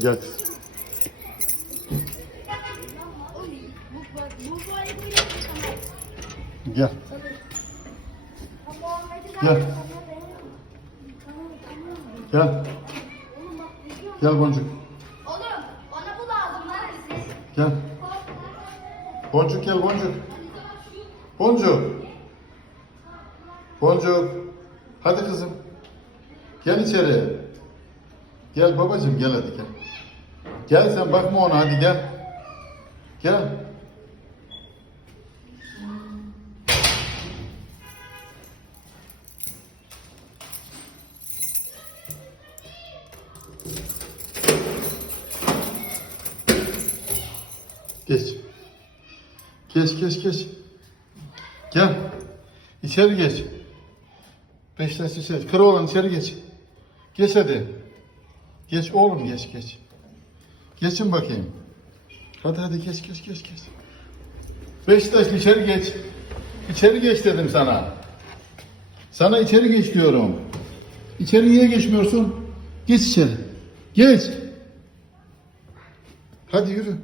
Gel. Gel. Gel. Gel. Gel boncuk. Oğlum bana bu lazım siz. Gel. Boncuk gel boncuk. Boncuk. Boncuk. Hadi kızım. Gel içeri. Gel babacığım gel hadi gel. Gel sen bakma ona hadi gel. Gel. Geç. Geç geç geç. Gel. İçeri geç. Beşiktaş içeri. Kır oğlan içeri geç. Geç hadi. Geç oğlum geç geç. Geçin bakayım. Hadi hadi geç geç geç geç. Beşiktaş içeri geç. İçeri geç dedim sana. Sana içeri geç diyorum. İçeri niye geçmiyorsun? Geç içeri. Geç. Hadi yürü.